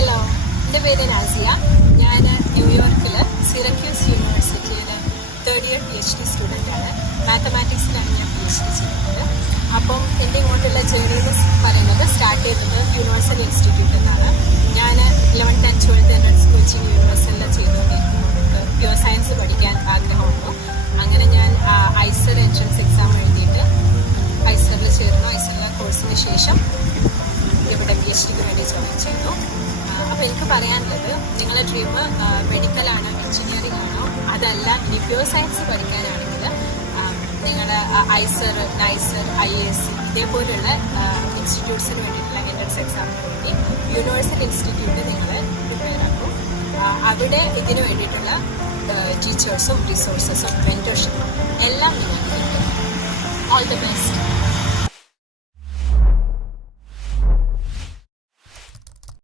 Hello, എൻ്റെ പേര് നാസിയ. ഞാൻ ന്യൂയോർക്കിൽ സിറക്യൂസ് യൂണിവേഴ്സിറ്റിയിൽ തേർഡ് ഇയർ PhD സ്റ്റുഡൻ്റാണ്. മാത്തമാറ്റിക്സിലാണ് ഞാൻ PhD ചെയ്യുന്നത്. അപ്പം എൻ്റെ ഇങ്ങോട്ടുള്ള ജേർണി എന്ന് പറയുന്നത് സ്റ്റാർട്ട് ചെയ്തത് യൂണിവേഴ്സൽ ഇൻസ്റ്റിറ്റ്യൂട്ടിൽ നിന്നാണ്. ഞാൻ 11th and 12th entrance coaching യൂണിവേഴ്സലിൽ ചെയ്തുകൊണ്ടിരിക്കുന്നു. എനിക്ക് പ്യുവർ സയൻസ് പഠിക്കാൻ ആഗ്രഹമുണ്ട്. അങ്ങനെ ഞാൻ ഐസർ എൻട്രൻസ് എക്സാം എഴുതിയിട്ട് ഐസറിൽ ചേർന്നു. ഐസറിലെ കോഴ്സിന് ശേഷം ഇവിടെ PhDക്ക് വേണ്ടി ജോയിൻ ചെയ്തു. അപ്പോൾ എനിക്ക് പറയാനുള്ളത്, നിങ്ങളുടെ ഡ്രീം മെഡിക്കലാണോ എഞ്ചിനീയറിംഗ് ആണോ, അതല്ല ഇനി പ്യുവർ സയൻസ് പഠിക്കാനാണെങ്കിൽ നിങ്ങളുടെ ഐസർ, നൈസർ, IAC ഇതേപോലുള്ള ഇൻസ്റ്റിറ്റ്യൂട്ട്സിന് വേണ്ടിയിട്ടുള്ള എൻട്രൻസ് എക്സാമിന് വേണ്ടി യൂണിവേഴ്സൽ ഇൻസ്റ്റിറ്റ്യൂട്ട് നിങ്ങൾ പ്രിപ്പയർ ആക്കും. അവിടെ ഇതിന് വേണ്ടിയിട്ടുള്ള ടീച്ചേഴ്സും റിസോഴ്സസും മെൻറ്റർഷിപ്പും എല്ലാം നിങ്ങൾക്ക് കിട്ടും. All the best.